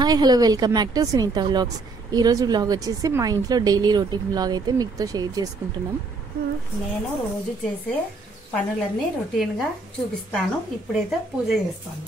Hi hello welcome back to Sunitha vlogs. ఈరోజు vlog వచ్చేసి మా ఇంట్లో డైలీ రొటీన్ వ్లాగ్ అయితే మీతో షేర్ చేసుకుంటున్నాం. నేను రోజు చేసే పనులన్నీ రొటీన్గా చూపిస్తాను. ఇప్పుడైతే పూజ చేస్తాను.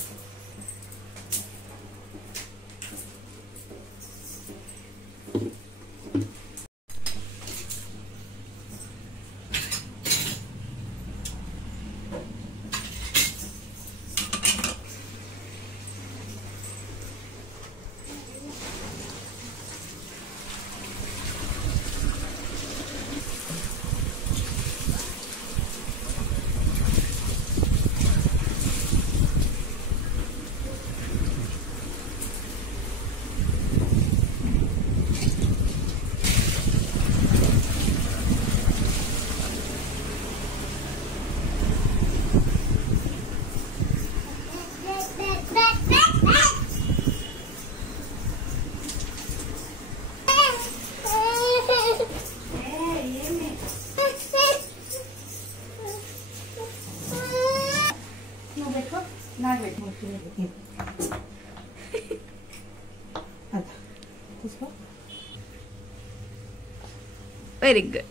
Very good.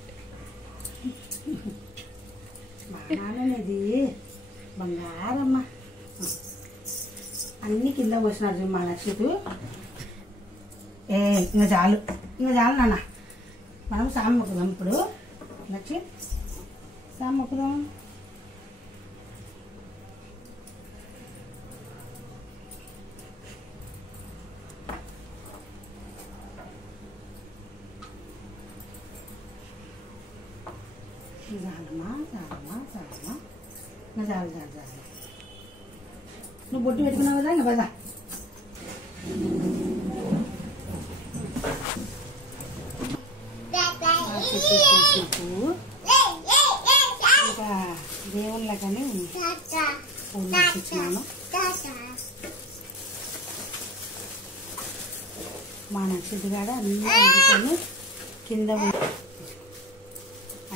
ఇది బంగారమ్మ అన్ని కింద పోసినారు మా లక్ష్మికు. ఇంకా చాలు నాన్న. మనం సామి మొక్కుదాం ఇప్పుడు. లక్ష్మి సామి మొక్కుదాం. చాలు నువ్వు బొట్టు పెట్టుకున్నావు కదా. ఇంకా పదా ఇంకా దేవుళ్ళకని పూలు తెచ్చినాను. మా నక్షత్ర కాడ అన్నీ అందుకొని కింద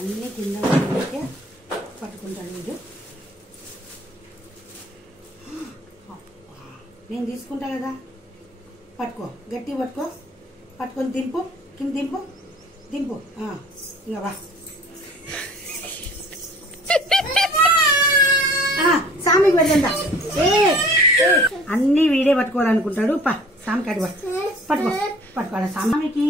అన్నీ కింద ఉంటే పట్టుకుంటాడు వీడు. నేను తీసుకుంటా కదా. పట్టుకో, గట్టి పట్టుకో. పట్టుకొని దింపు, కింద దింపు దింపు. ఇంకా వా సామికి పెద్దందా. అన్నీ వీడే పట్టుకోవాలనుకుంటాడు. సామికి అటు పట్టుకో పట్టుకోవాలి సామికి.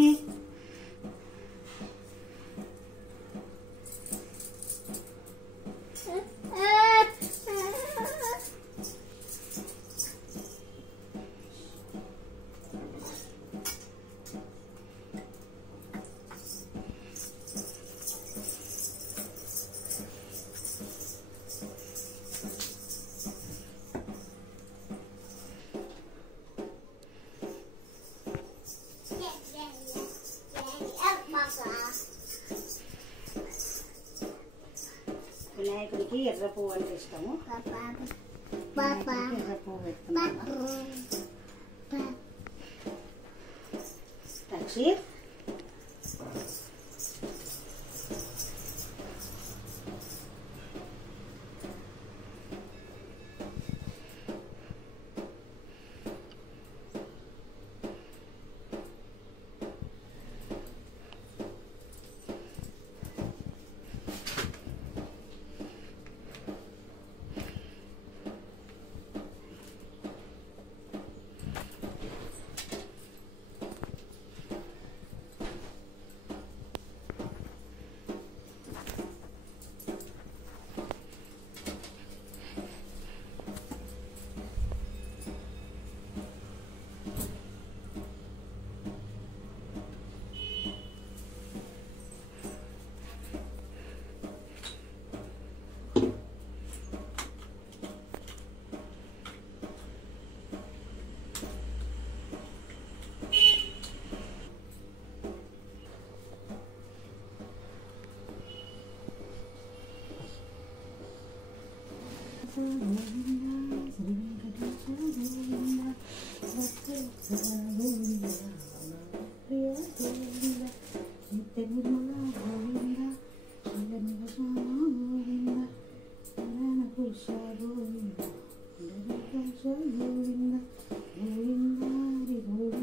వినాయకుడికి ఎర్ర పువ్వు అంటే ఇష్టము. ఎర్ర పువ్వు పెడుతున్నాను. లక్ష్మి గోవింద గోవింద హరి గోవింద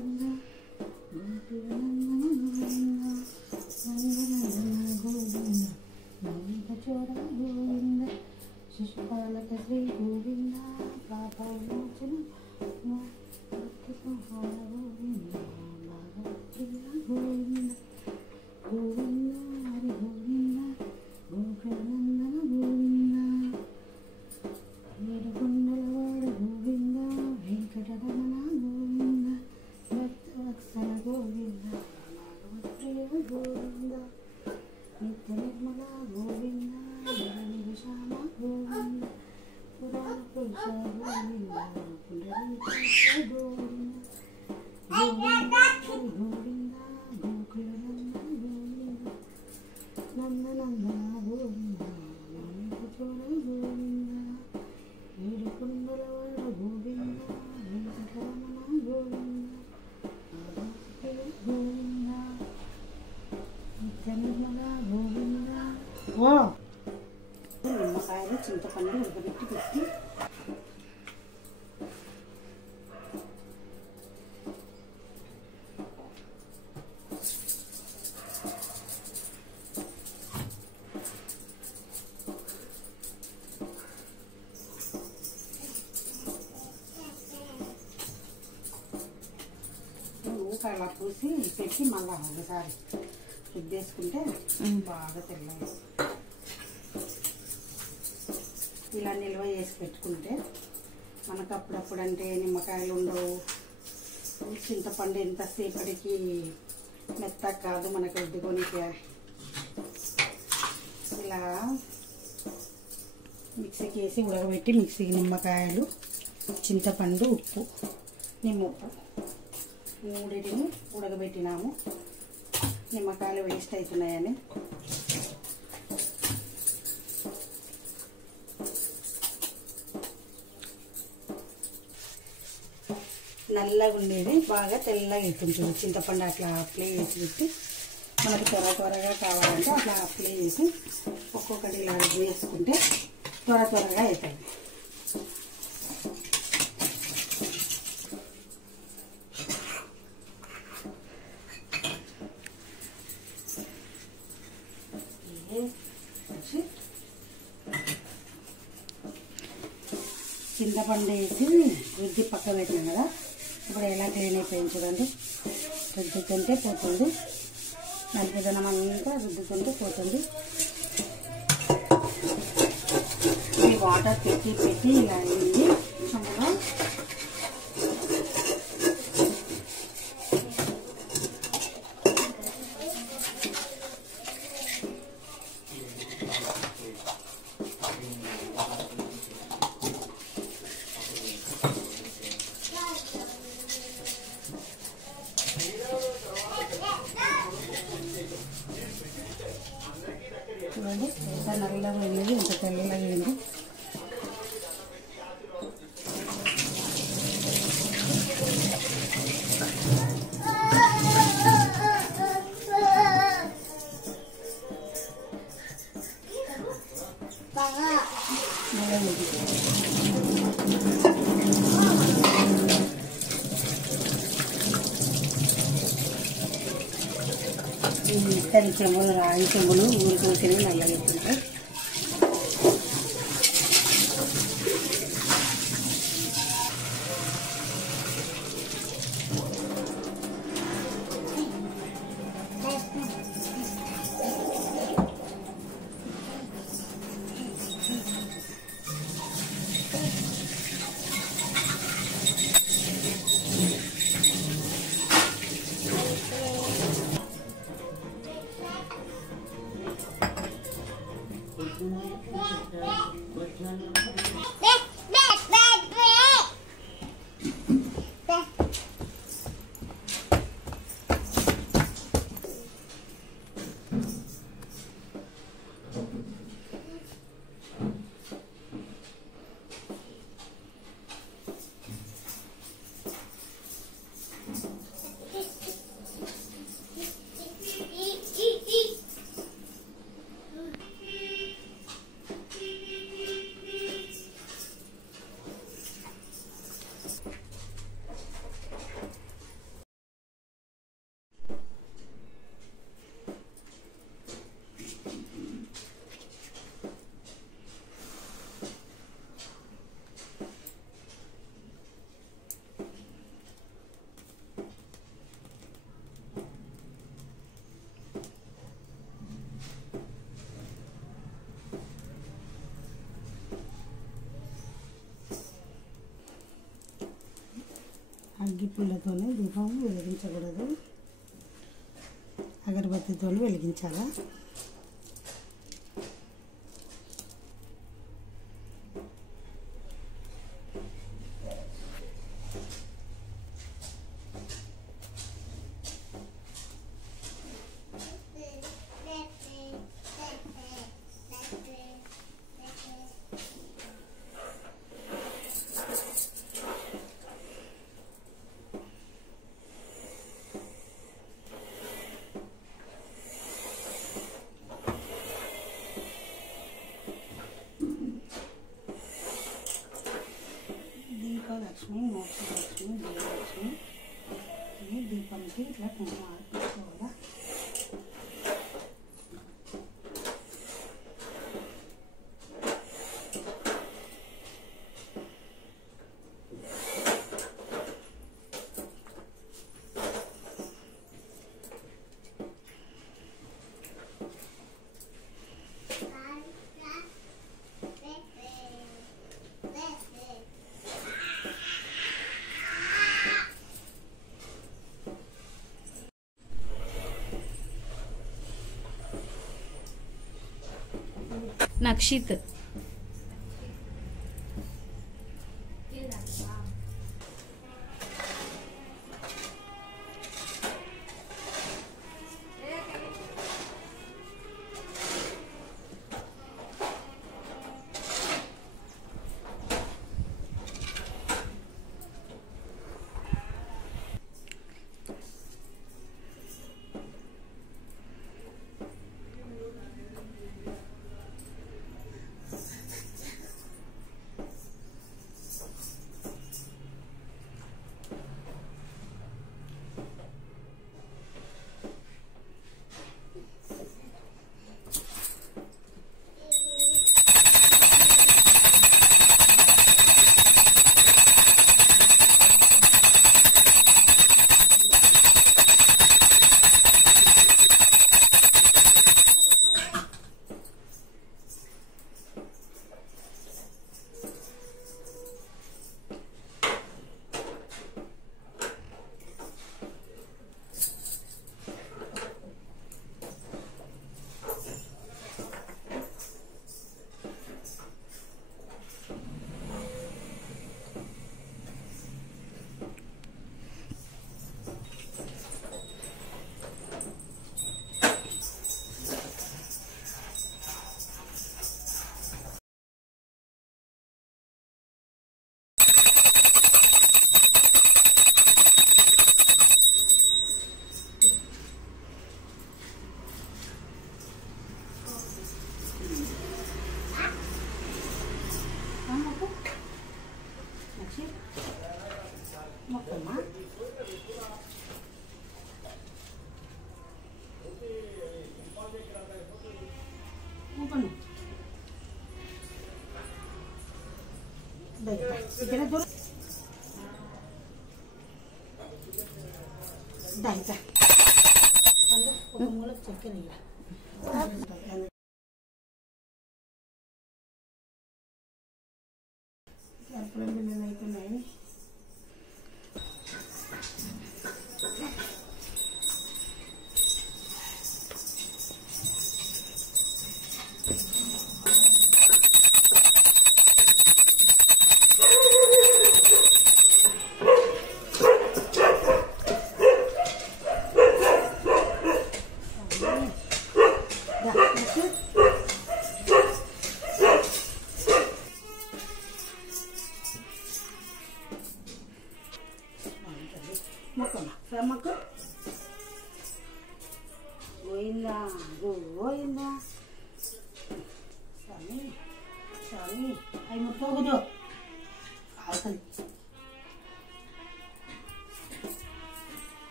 ఊక అలా పూసి పెట్టి మళ్ళీ ఒకసారి రుద్దేసుకుంటే బాగా తెల్లగా ఇలా నిల్వ చేసి పెట్టుకుంటే మనకు అప్పుడప్పుడు అంటే నిమ్మకాయలు ఉండవు, చింతపండు ఎంతసేపటికి మెత్తగా కాదు మనకు రుద్దుకోనికి. ఇలా మిక్సీకి వేసి ఉడకబెట్టి మిక్సీకి నిమ్మకాయలు, చింతపండు, ఉప్పు, నిమ్మప్పు మూడింటిని ఉడకబెట్టినాము. నిమ్మకాయలు వేస్ట్ అవుతున్నాయని నల్లగా ఉండేది బాగా తెల్లగా అవుతుంది. చింతపండు అట్లా అప్లై చేసి పెట్టి మనకు త్వరగా కావాలంటే అట్లా అప్లై చేసి ఒక్కొక్కటి ఇలా వేసుకుంటే త్వరగా అవుతుంది. చింతపండు వేసి రుద్ది పక్క పెట్టినాం కదా, ఇప్పుడు ఎలా క్లీన్ అయిపోయింది చూడండి. రుద్దుతుంటే పోతుంది, నలుపుదనం అంతా రుద్దుతుంటే పోతుంది. ఈ వాటర్ పెట్టి ఇలా అయింది. చక్కగా చూడండి ఎంత నల్లగా అయింది, ఎంత తెల్లగా అయింది. ఇత్తడి చెంబులు, రాగి చెంబులు ఊరికొచ్చినవి నల్లగెత్తుంటాయి. అగ్గిపుల్లతోనే దీపం వెలిగించకూడదు, అగరబత్తితో వెలిగించాలా. దీపలక్ష్మి, మోక్షలక్ష్మి, దేవలక్ష్మి ఈ దీపంకి ఇట్లా కుంకుమ ఆర్పించుకోవాలా. నక్షిత్.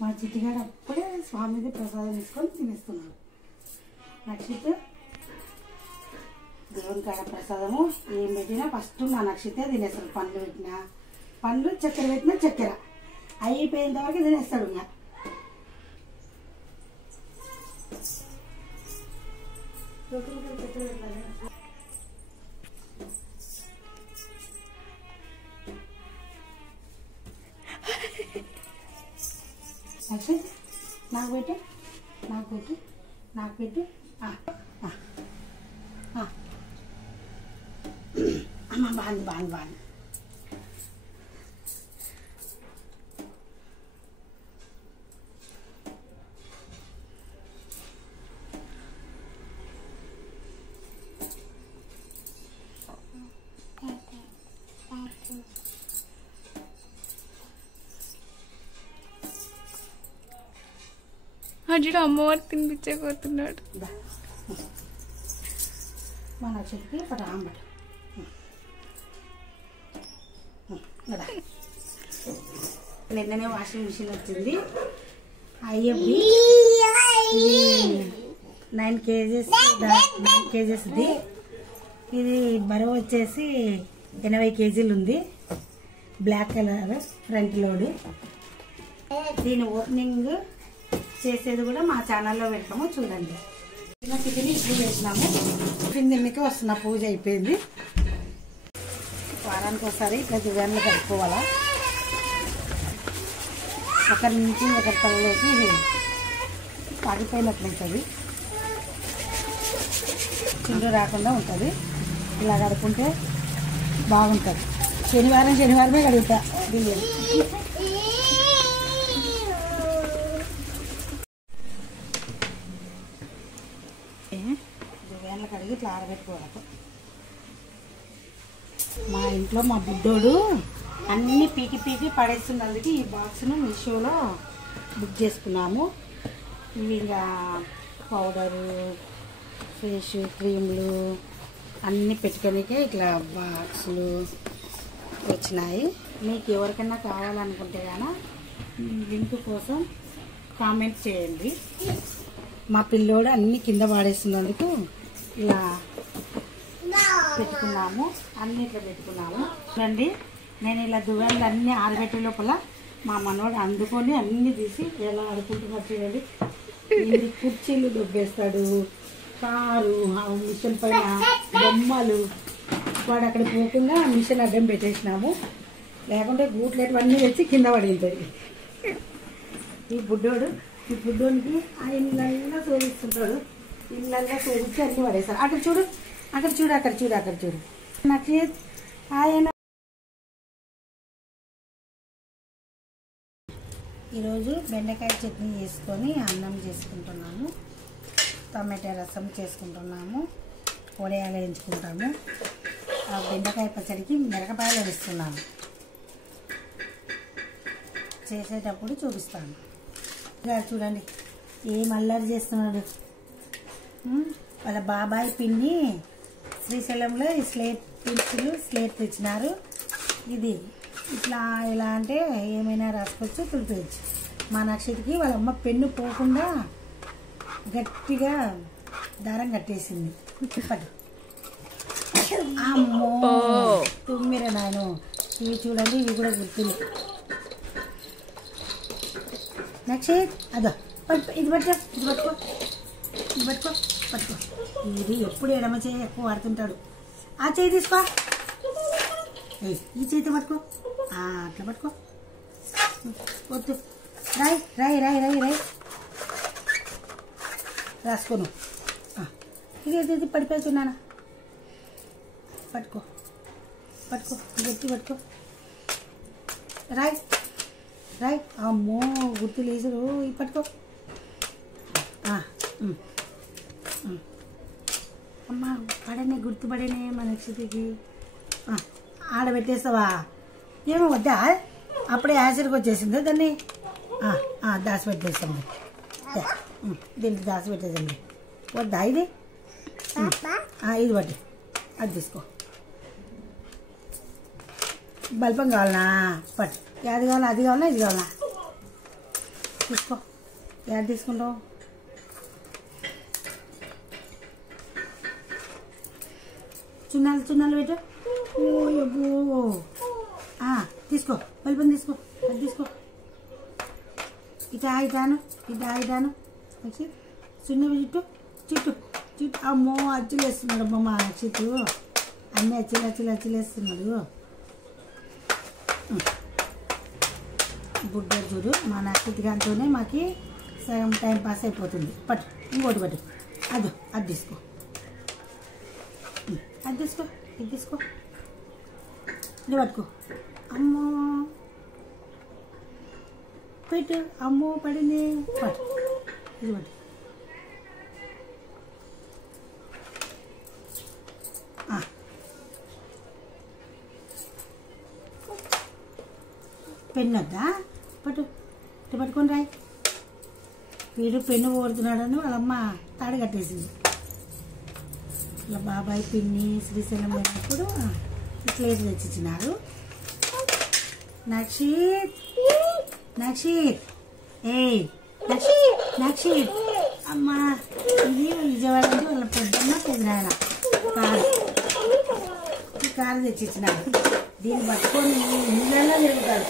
మా చిట్టిగాడు అప్పుడే స్వామిది ప్రసాదం తీసుకొని తినేస్తున్నాడు. నక్షిత్ దేవుని కాడ ప్రసాదము ఏం పెట్టినా ఫస్ట్ మా నక్షితే తినేస్తాడు. పండ్లు పెట్టినా పండ్లు, చక్కెర పెట్టినా చక్కెర అయిపోయేంత వరకు తినేస్తాడు. ఇంకా నక్షిత్ నాకు పెట్టు, నాకు పెట్టు, నాకు పెట్టు. అమ్మ బాగుంది బాగుంది బాగుంది. అజుడు అమ్మవారు తినిపించకపోతున్నాడు. మా నక్షత్రకి పట ఆంబట నిన్ననే వాషింగ్ మిషన్ వచ్చింది. ఐఎఫ్బి 9 కేజెస్ది. ఇది బరువు వచ్చేసి 80 కేజీలు ఉంది. Black colour front load. దీని ఓపెనింగ్ చేసేది కూడా మా ఛానల్లో పెడతాము, చూడండి. టిఫిన్ ఇప్పుడు చేసినాము. టిఫిన్ తిన్నకే వస్తున్న పూజ అయిపోయింది. వారానికి ఒకసారి ఇట్లా దివ్యాన్లు కట్టుకోవాలా. ఒకరి నుంచి ఒకరి తలలోకి పాగిపోయినట్లయితుంది. చిండు రాకుండా ఉంటుంది. ఇలా కడుక్కుంటే బాగుంటుంది. శనివారమే కడుగుతా బియ్యం. బియ్యాన్ని కడిగి ఇట్లా ఆరబెట్టుకోవాలి. మా ఇంట్లో మా బుడ్డోడు అన్నీ పీకి పడేస్తున్నందుకు ఈ బాక్స్ను మీషోలో బుక్ చేసుకున్నాము. ఇవి ఇంకా పౌడరు, ఫేస్ క్రీమ్లు అన్నీ పెట్టుకోనికే ఇట్లా బాక్సులు వచ్చినాయి. మీకు ఎవరికైనా కావాలనుకుంటే కానీ లింక్ కోసం కామెంట్ చేయండి. మా పిల్లోడు అన్నీ కింద పాడేస్తున్నందుకు ఇలా పెట్టుకున్నాము. అన్నీ ఇట్లా పెట్టుకున్నాము. చూడండి, నేను ఇలా దువ్వెనలు అన్నీ ఆరబెట్టే లోపల మా మనవాడు అందుకొని అన్నీ తీసి ఎలా ఆడుకుంటున్నారు చూడండి. ఇది కుర్చీలు దొబ్బేస్తాడు, కారు, మిషన్ పైన బొమ్మలు. వాడు అక్కడ పోకుండా మిషన్ అడ్డం పెట్టేసినాము, లేకుంటే గూట్లెట్వన్నీ వచ్చి కింద పడింటాయి. ఈ బుడ్డోనికి ఆ ఇళ్ళల్లో శోధిస్తుంటాడు. ఇళ్ళల్లో శోధించి అన్నీ పడేస్తారు. అక్కడ చూడు నాకు ఆయన. ఈరోజు బెండకాయ చట్నీ చేసుకొని అన్నం చేసుకుంటున్నాము, టమాటా రసం చేసుకుంటున్నాము, పొడియాలు వేయించుకుంటాము. ఆ బెండకాయ పచ్చడికి మిరపకాయలు వేస్తున్నాను. చేసేటప్పుడు చూపిస్తాను. చూడండి ఏం అల్లరి చేస్తున్నాడు. వాళ్ళ బాబాయ్ పిన్ని శ్రీశైలంలో ఈ స్లేట్ తెచ్చినారు. ఇది ఇట్లా ఇలా అంటే ఏమైనా రాసుకోవచ్చు, తులిపేయచ్చు. మా నక్షత్రకి వాళ్ళ అమ్మ పెన్ను పోకుండా గట్టిగా దారం కట్టేసింది. అమ్మో తుమ్మిర నాను. ఇవి చూడండి, ఇవి కూడా గుర్తులు. నక్షత్ అదో ఇది పట్టుకో. ఇది ఎప్పుడు ఎడమ చేయి ఎక్కువ వాడుతుంటాడు. ఆ చేయి తీసుకో, ఈ చేతి పట్టుకో, అట్లా పట్టుకో. వద్దు, రాయి రాసుకోను. ఇది పడిపోతున్నానా? పట్టుకో గట్టి పట్టుకో. రాయ్. అమ్మో గుర్తు లేచరు. ఇది పట్టుకో. అమ్మ పడనే, గుర్తుపడనే మా నక్షత్రకి. ఆడబెట్టేస్తావా? ఏమో వద్దా? అప్పుడే యాసిడ్కి వచ్చేసిందో దాన్ని దాచిపెట్టేస్తాం. దీనికి దాచిపెట్టేదండి. వద్దా ఇది? ఇది బట్టి అది తీసుకో. బల్పం కావాలనా? పట్టు. అది కావాలా, అది కావాలా, ఇది కావాలా? తీసుకో. యాడ్ తీసుకుంటావు? చున్నాలు పెట్టు. ఓయబ్బో. తీసుకో, బల్పం తీసుకో, అది తీసుకో. ఇటాను వచ్చి చిన్నవి చుట్టూ. అమ్మో అచ్చులు వేస్తున్నాడు అమ్మ మా నక్షత్రు. అన్నీ అచ్చులు వేస్తున్నాడు. బుడ్డోడు చూడు, మా నక్షత్రగానితోనే మాకు సగం టైం పాస్ అయిపోతుంది. పట్టు, ఇంకోటి పట్టు. అది తీసుకో. ఇది తీసుకో. ఇది పట్టుకో. అమ్మో పెట్టు. అమ్మో పడింది. పట్టు, ఇది పట్టు. పెన్ను వద్దా? పట్టు, ఇటు పట్టుకొని రాయి. వీడు పెన్ను ఓడుతున్నాడని వాళ్ళమ్మ తాడు కట్టేసింది. ఇలా బాబాయ్ పిన్ని శ్రీశైలం వెళ్ళినప్పుడు ప్లేట్ తెచ్చిచ్చినారు. నక్షిత్ అమ్మా, ఇది విజయవాడ నుంచి వాళ్ళ పెద్దమ్మ పెద్దనాయన కారు తెచ్చిచ్చినారు. దీన్ని పట్టుకొని నీళ్ళల్లో తిరుగుతాడు.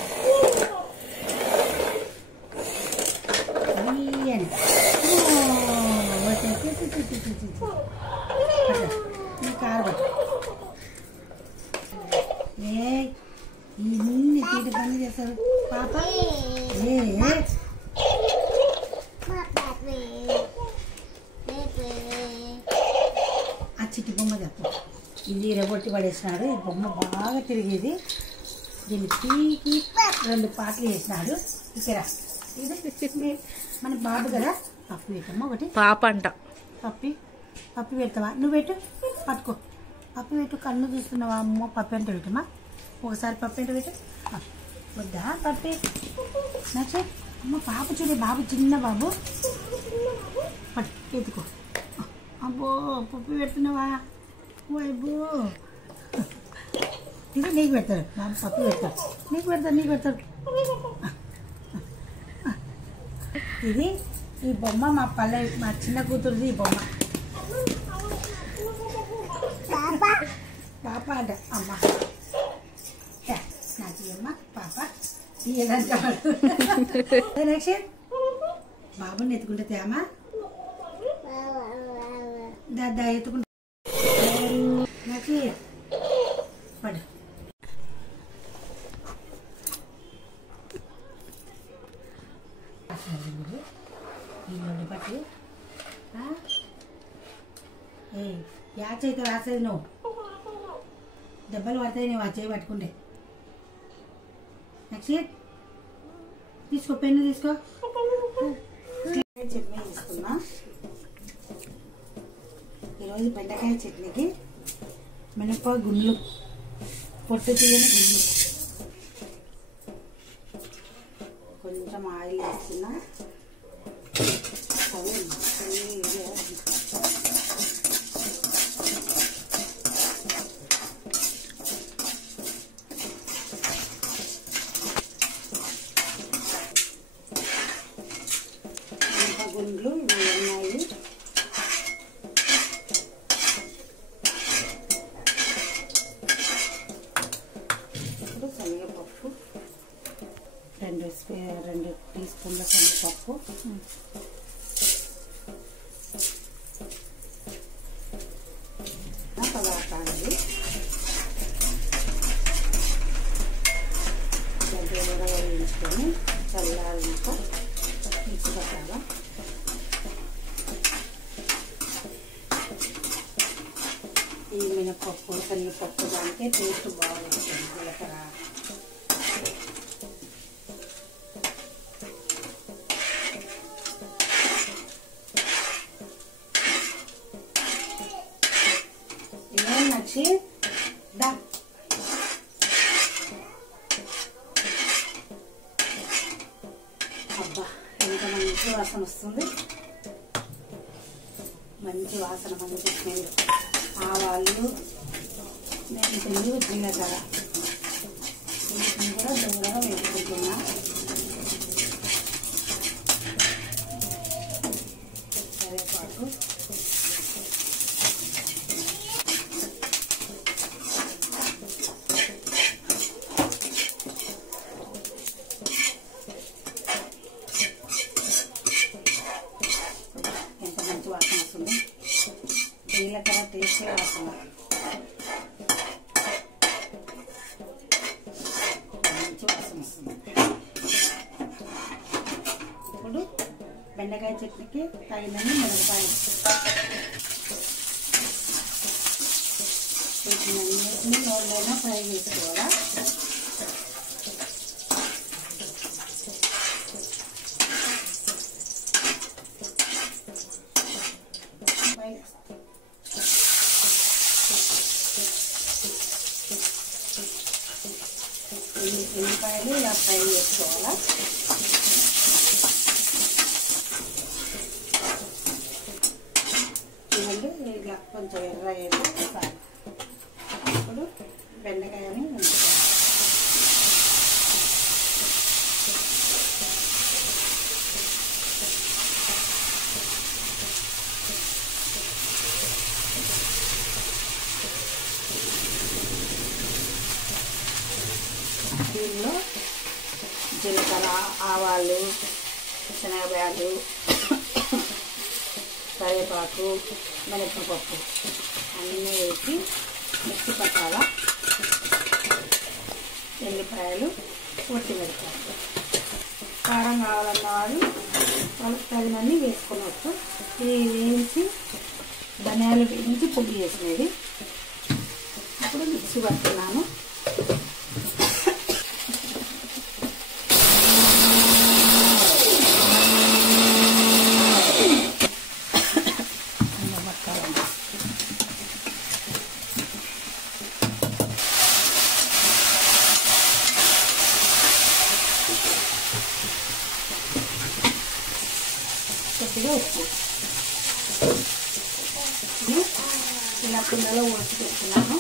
కారు పట్టు. ఇన్ని తీట పని చేస్తారు పాప. ఇది ఇరగొట్టి పడేసినాడు. ఈ బొమ్మ బాగా తిరిగేది. దీన్ని పీకి 2 పాటలు వేసినాడు. ఇక్కడ ఇది మన బాబు కదా. పప్పు పెట్టమ్మా ఒకటి. పాప అంట. పప్పు పెడతావా? నువ్వు పెట్టు, పట్టుకో. పప్పు పెట్టు. కన్ను చూస్తున్నావా? అమ్మ పప్పు ఎంత పెట్టమ్మా. ఒకసారి పప్పు ఎంత పెట్టు. వద్దా పప్పు నచ్చ. అమ్మ పాప చూడే, బాబు చిన్న బాబు. పట్టు ఎత్తుకో. అబ్బో పప్పు పెడుతున్నావా? ఓ అబ్బో ఇది నీకు పెడతారు. బాబు పప్పు పెడతారు. నీకు పెడతారు. ఇది ఈ బొమ్మ మా చిన్న కూతురుది. ఈ బొమ్మ పాప అంట. అమ్మ నాకు అమ్మ పాప ఏదంటే నెక్స్ట్ బాబుని ఎత్తుకుంటే తేమా దాదా ఎత్తుకుంటా నాకు పడు. ఈ పట్టి యాచ్ అయితే రాసేది. నువ్వు దెబ్బలు పడతాయి నువ్వు ఆ చేయి పట్టుకుంటే. నెక్స్ట్ తీసుకో, పెన్ను తీసుకో. చట్నీ తీసుకున్నా. ఈరోజు బెండకాయ చట్నీకి మినప గుండ్లు, పొట్టు తీయని గుండ్లు. కొంచెం ఆయిల్ వేస్తున్నా. గుండ్లు ఇవి ఉన్నాయి. ఇప్పుడు శనగపప్పు 2 టీ స్పూన్ల శనగపప్పు, పదార్థాలు దగ్గర వేయించుకొని చల్లారినాక మిక్సీ పట్టాలా. ఈ మినపప్పు శనగపప్పు దానికి టేస్ట్ బాగుంటుంది. జీలకర్ర ఏం నచ్చి దా. అబ్బా ఎంత మంచి వాసన వస్తుంది. మంచి వాసన, మంచి స్మెల్. ఆవాళ్ళు, మెంతులు, జీలకర్ర వీటిని కూడా దూరంగా వేసుకుంటున్నా. కరివేపాకు, ఎంత మంచి వాసన వస్తుంది. జీలకర్ర టేస్ట్ వాసన మంచి వాసన వస్తుంది. ఇప్పుడు బెండకాయ చట్నీకి తగినన్ని మిరపకాయలు వీటిని నూనెలో ఫ్రై చేసుకోవాలా. ఉల్లిపాయలు ఇలా ఫ్రై చేసుకోవాలా. ఇవన్నీ ఇలా కొంచెం ఎర్ర అయితే చాలు. ఇప్పుడు బెండకాయని ఉంచుకోవాలి. దీనిలో జీలకర్ర, ఆవాలు, శనగబ్యాలు, కరివేపాకు, మినపప్పు అన్నీ వేసి మిక్సీ పట్టాల. ఎల్లిపాయలు కొట్టి పెడతారు. కారం కావాలన్న వాళ్ళు వాళ్ళకి తగినన్ని వేసుకోవచ్చు. ఇది వేయించి ధనియాలు వేయించి పొడి చేసినది. మిక్సీ పడుతున్నాను. కొద్దిగా ఉప్పు ఇలా కుండలో ఉడికి పెట్టుకున్నాను.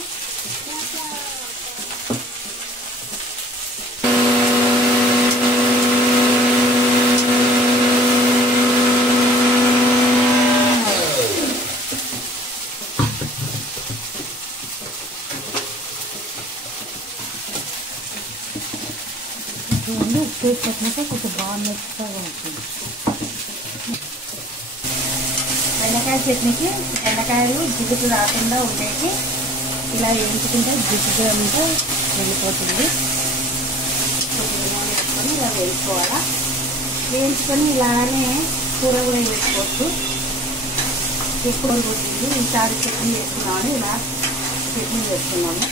ఉప్పు వేసుకుంటే కొంచెం బాగా మెత్తగా ఉంటుంది. బెండకాయ చట్నీకి బెండకాయలు జిగుటు రాకుండా ఉండేది ఇలా వేయించుకుంటే జిగుటు అంతా వెళ్ళిపోతుంది. కొద్దిగా నూనె వేసుకొని ఇలా వేయించుకోవాలా. వేయించుకొని ఇలానే కూర కూడా వేసుకోవచ్చు. ఎక్కువ కొట్టింది ఈసారి చట్నీ వేసుకున్నామని ఇలా చట్నీ వేసుకున్నాము.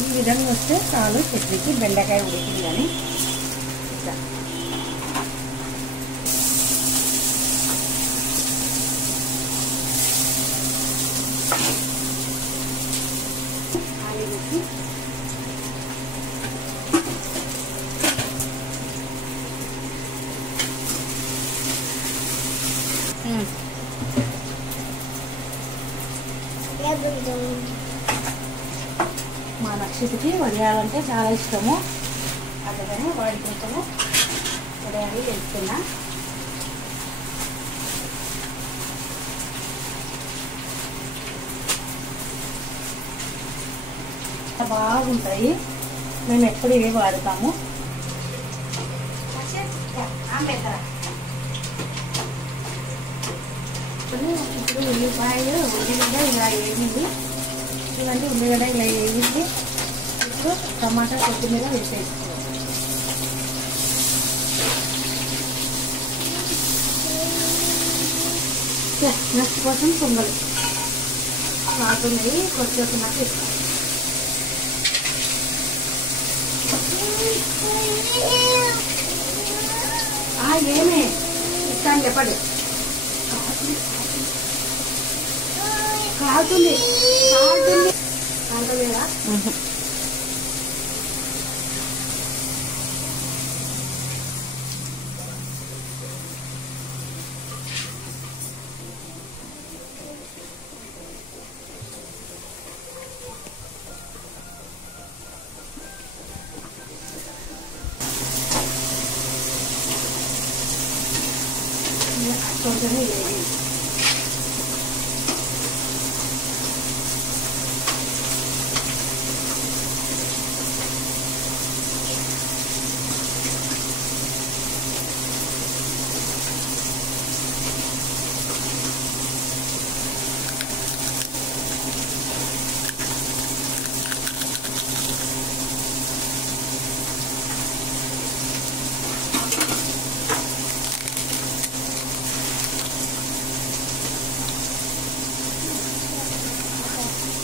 ఈ విధంగా వస్తే చాలు చట్నీకి. బెండకాయ ఉడికిందని మా నక్షత్రకి వడియాలంటే చాలా ఇష్టము. అందుకని వాడి కోసము వడియాలు వేస్తున్నా. బాగుంటాయి. మేము ఎప్పుడు ఇవే వాడతాము. ఇప్పుడు ఉల్లిపాయలు ఉల్లిగడ్డ ఇలా వేగింది. ఇవన్నీ ఉల్లిగడ్డ ఇలా వేగింది. ఇప్పుడు టమాటా కొత్తిమీర వేసేసుకోవాలి. నెక్స్ట్ కోసం పొంగలి కాకుండా కొంచెం నాకు ఇస్తాను. ఏమే ఇస్తాను చెప్పండి. కాలుతుంది కాలుతుంది కాలుతుందా? కొంచెమే వేడి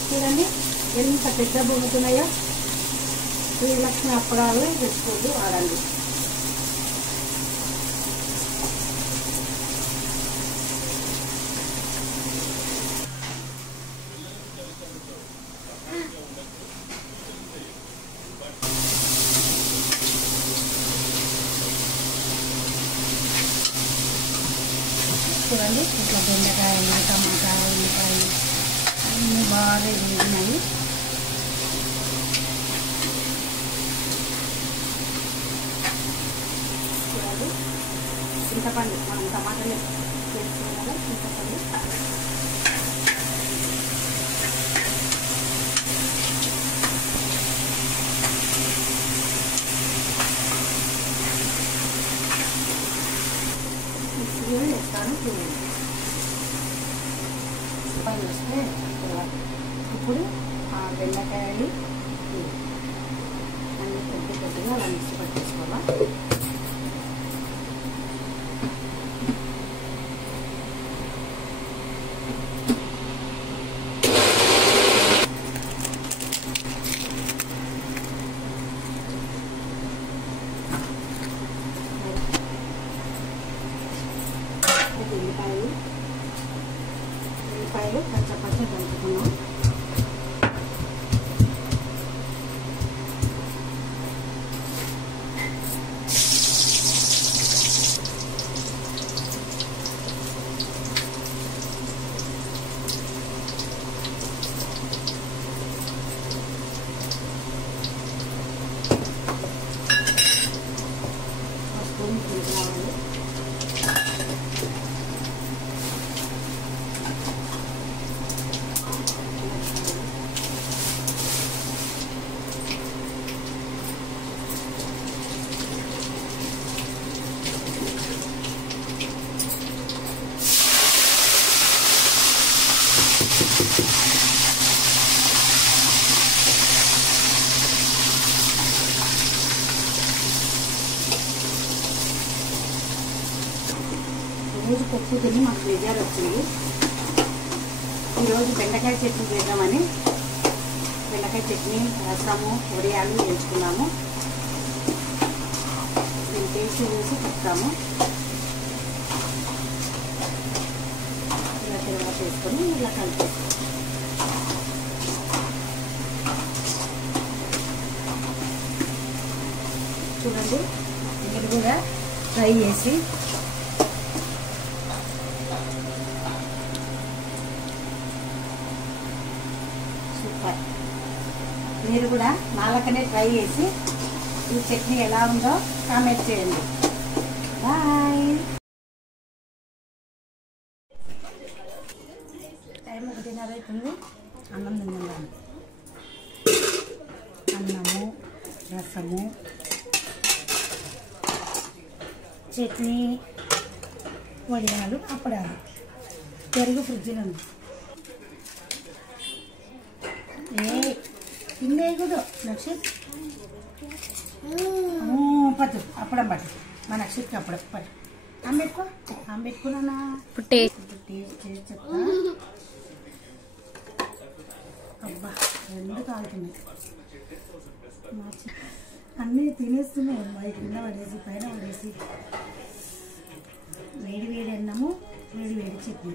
చూడండి ఎంత పెద్ద బొమ్ముతున్నాయో. శ్రీలక్ష్మి అప్పడాలు తెచ్చుకోండి, వాడండి. చూడండి ఇట్లా బెండకాయలు, టమాటా, ఉల్లిపాయలు అన్నీ బాగా వేగినాయి. చూడండి చింతపండు, మనం టమాటాలు వేసుకున్నాం కదా, చింతపండు మిక్సీలో వేస్తాను. చూడండి చింతపండు వేస్తే ఇప్పుడు ఆ బెండకాయలు అన్నీ పెద్ద ఉంటుంది అలా మిక్సీ పట్టేసుకోవాలా. ఉల్లిపాయలు పచ్చ దంచుకున్నాం. ఈరోజు పప్పు తిని మాకు బేజారు వచ్చింది. ఈరోజు బెండకాయ చట్నీ చేద్దామని బెండకాయ చట్నీ, రసము, వడియాలు వేయించుకున్నాము. దీన్ని టేస్ట్ వేసి చెప్తాము. ఇలా తిరువాత వేసుకొని ఇలా కలిపేస్తాం. చూడండి, మీరు కూడా ఫ్రై చేసి సూపర్. మీరు కూడా నాలకనే ట్రై చేసి ఈ చట్నీ ఎలా ఉందో కామెంట్ చేయండి. బాయ్. టైం 1:30 అవుతుంది. అన్నం తిన్నాను. అన్నము, రసము, చట్నీ, వడియాలు, అప్పడాలు, పెరుగు ఫ్రిడ్జ్లో ఉంది. తినేగుడు నక్షిత్ పట్టు అప్పడం పట్టు. మా నక్షిత్కి అప్పడం పట్టు. అమ్మెట్టుకున్నా టేస్ట్ చేసి చెప్తా. అబ్బా, రెండు కాలుతున్నాయి. అన్నీ తినేస్తున్నాయి. అమ్మాయి కింద పడేసి పైన పడేసి. వేడి వేడి అన్నము, వేడి వేడి చట్నీ.